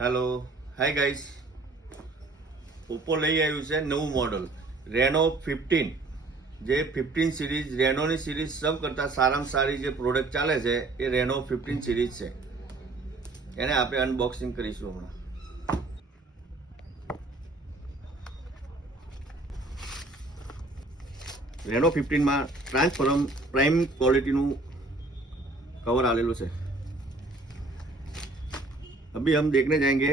Hello, hi guys. Oppo લઈ આવ્યું છે નવું મોડલ રેનો 15. જે 15 સિરીઝ રેનોની સિરીઝ સૌ કરતાં સારામાં સારી જે પ્રોડક્ટ ચાલે છે એ રેનો 15 સિરીઝ છે. એને આપણે અનબોક્સિંગ કરીશું હમણાં. રેનો 15માં ટ્રાન્સફોર્મ પ્રાઇમ ક્વોલિટીનું कवर आलेलो से. अभी हम देखने जाएंगे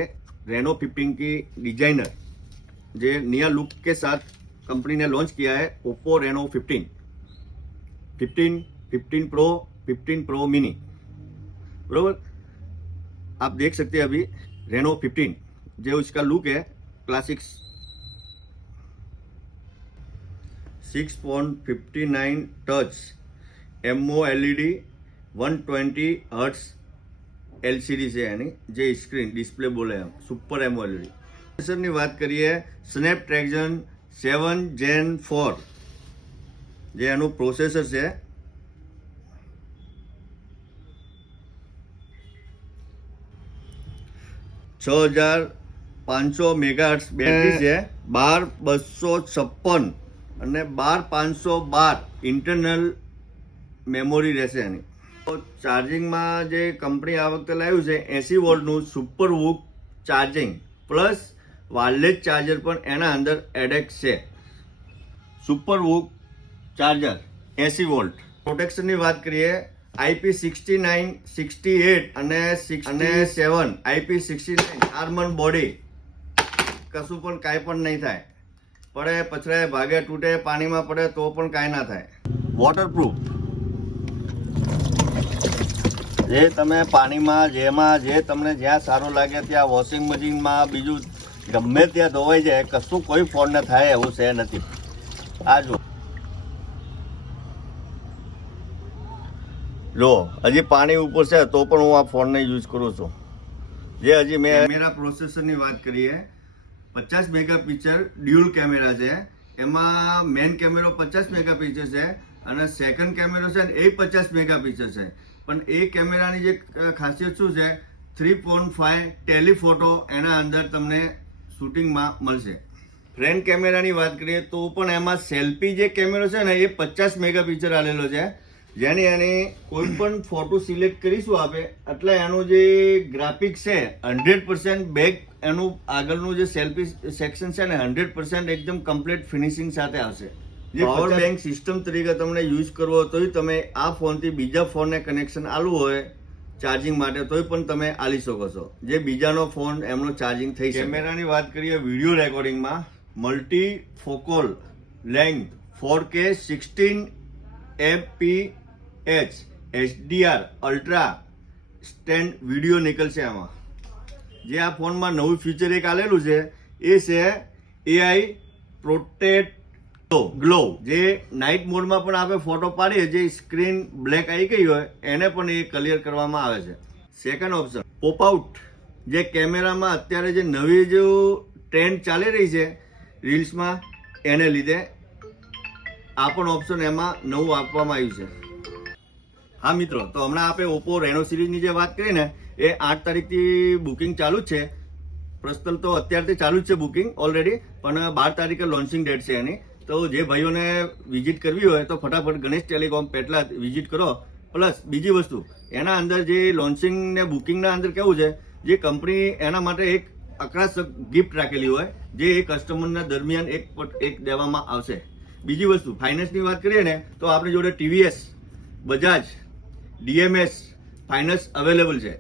रेनो 15 की डिजाइनर जो नया लुक के साथ कंपनी ने लॉन्च किया है Oppo Reno 15, 15 pro, 15 pro mini. बराबर, आप देख सकते हैं अभी रेनो 15 जो इसका लुक है classic 6.59 touch MOLED 120 hertz LCD છે એની જે સ્ક્રીન ડિસ્પ્લે બોલે સુપર એમોલેડ. પ્રોસેસરની વાત કરીએ સ્નેપડ્રેગન 7 Gen 4 જે એનું પ્રોસેસર છે. 6500 મેગાહર્ટ્ઝ બેટરી છે, 12256 અને 12512 ઇન્ટરનલ મેમોરી રહેશે એની. ચાર્જિંગમાં જે કંપની આ વખતે લાવ્યું છે 80 વોલ્ટનું super VOOC charging plus wireless charger પણ એના અંદર એડેડ છે. Super VOOC charger 80 volt. પ્રોટેક્શનની વાત કરીએ IP69, 68 અને 7 IP69 આર્મર બોડી. કશું પણ કાંઈ પણ નહીં થાય, પડે પછડાય ભાગે તૂટે પાણીમાં પડે તો પણ કાંઈ ના થાય. વોટરપ્રૂફ, જે તમે પાણીમાં જે તમને જ્યાં સારું લાગે ત્યાં વોશિંગ મશીનમાં બીજું ગમે ત્યાં ધોવાઈ જાય, કશું કોઈ ફોનને થાય એવું છે નથી. આ જો હજી પાણી ઉપર છે તો પણ હું આ ફોનને યુઝ કરું છું. જે હજી મેં કેમેરા પ્રોસેસરની વાત કરીએ 50 મેગાપિક્સલ ડ્યુઅલ કેમેરા છે. એમાં મેઇન કેમેરો 50 મેગાપિક્સલ છે અને સેકન્ડ કેમેરો છે ને એ 50 મેગાપિક્સલ છે. પણ એ કેમેરાની જે ખાસિયત શું છે 3.5 ટેલિફોટો એના અંદર તમને શૂટિંગમાં મળશે. ફ્રન્ટ કેમેરાની વાત કરીએ તો પણ એમાં સેલ્ફી જે કેમેરો છે ને એ 50 મેગાપિક્સલ આવેલો છે. જેની એની કોઈ પણ ફોટો સિલેક્ટ કરીશું આપણે એટલે એનું જે ગ્રાફિક્સ છે 100% બેક એનું આગળનું જે સેલ્ફી સેક્શન છે ને 100% એકદમ કમ્પ્લીટ ફિનિશિંગ સાથે આવશે. જે પાવર બેંક સિસ્ટમ તરીકે તમને યુઝ કરવો હોય તોય તમે આ ફોનથી બીજા ફોનને કનેક્શન આલવું હોય ચાર્જિંગ માટે તોય પણ તમે આલી શકો છો, જે બીજાનો ફોન એમનો ચાર્જિંગ થઈ શકે. કેમેરાની વાત કરીએ વિડીયો રેકોર્ડિંગમાં multi focal length 4K 16 fps HDR ultra stand video નીકળશે આમાં. જે આ ફોનમાં નવું ફીચર એક આલેલું છે એ છે AI પ્રોટેક્ટ ગ્લો. જે નાઇટ મોડમાં પણ આપણે ફોટો પાડીએ જે સ્ક્રીન બ્લેક આવી ગઈ હોય એને પણ એ ક્લિયર કરવામાં આવે છે. સેકન્ડ ઓપ્શન પોપ આઉટ, જે કેમેરામાં અત્યારે જે નવી જો ટ્રેન્ડ ચાલી રહી છે રીલ્સમાં એને લીધે આ પણ ઓપ્શન એમાં નવું આપવામાં આવ્યું છે. હા મિત્રો, તો હમણાં આપણે ઓપ્પો રેનો સિરીઝની જે વાત કરી ને એ 8 તારીખથી બુકિંગ ચાલુ જ છે. પ્રસ્તુત તો અત્યારથી ચાલુ જ છે બુકિંગ ઓલરેડી, પણ 12 તારીખે લોન્ચિંગ ડેટ છે એની. તો જે ભાઈઓને વિઝિટ કરવી હોય તો ફટાફટ ગણેશ ટેલિકોમ પેટલા વિઝિટ કરો. પ્લસ બીજી વસ્તુ એના અંદર જે લોન્ચિંગ ને બુકિંગના અંદર કેવું છે જે કંપની એના માટે એક અકરાશ ગિફ્ટ રાખેલી હોય જે એ કસ્ટમરના દરમિયાન એક દેવામાં આવશે. બીજી વસ્તુ ફાઇનાન્સની વાત કરીએ ને તો આપણી જોડે TVS, Bajaj, DMS finance available છે.